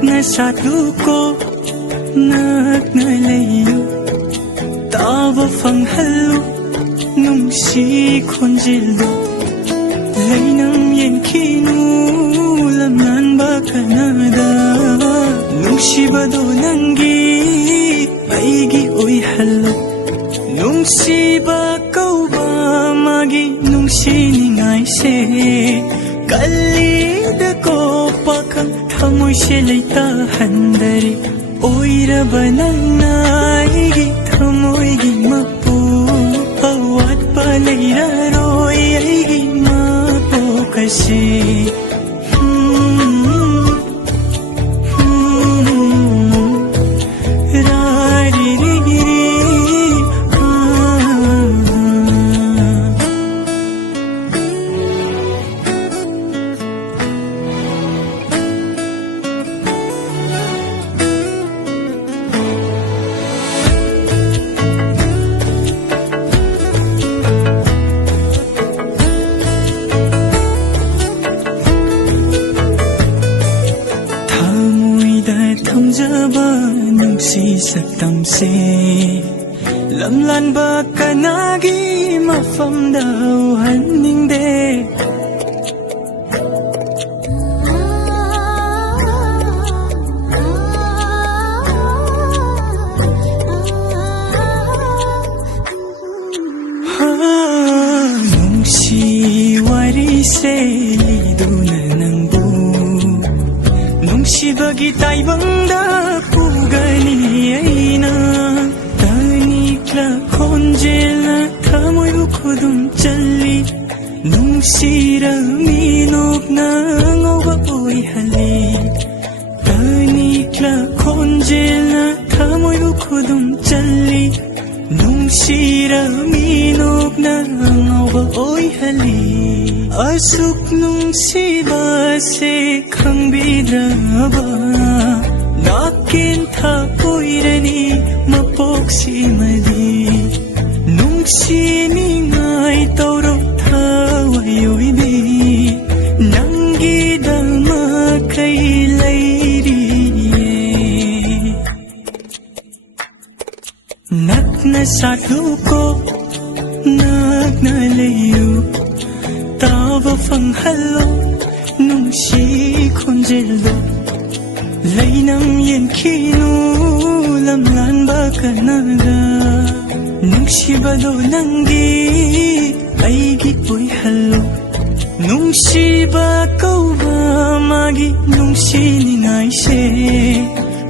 Nasaluko nagnalayo Tawa fanghalo Nungsi konjilo Lainam yen kinulamnan bakanada Nungsi bado nangi Maigi oy halo Nungsi ba kau ba magi Nungsi ningay se Kalida ko pakang Tamoy sila'y tahandari Oiraba ng naigi Tamoy gimapu Awat pala'y raroy Ay gimapu kasi Tamjaba nungsi sa tamsi Lamlan ba kanagi mafam daw haningde Nungsi wari se liduna ng Nungsi bagi taibangda pugani aina Tanikla konjela tamoy bukudum challi Nungsi raminok na ngawa oy hali Tanikla konjela tamoy bukudum challi Nungsi raminok na ngawa oy hali Asuk nungsi ba se kang bidraba Nakin tapoyrani mapoksi mali Nungsi ningay tauro tawayoy di Nanggida makailayriye Nagnasalo nagnalayo Tawa fanghalo Nungsi konjelo Lainam yen kinulamlan bakanada Nungsi bado nangi Aigi oy halo Nungsi ba kau ba magi Nungsi ningay se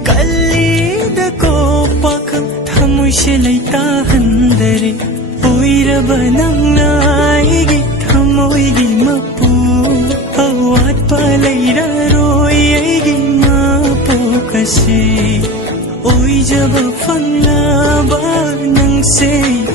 Kalida ko pakang Tamoy sila'y tahandari Oiraba ng naigi Tamoy gimapu Awat pala'y raroy ay gimapu kasi Oy jaba fanglaba ng say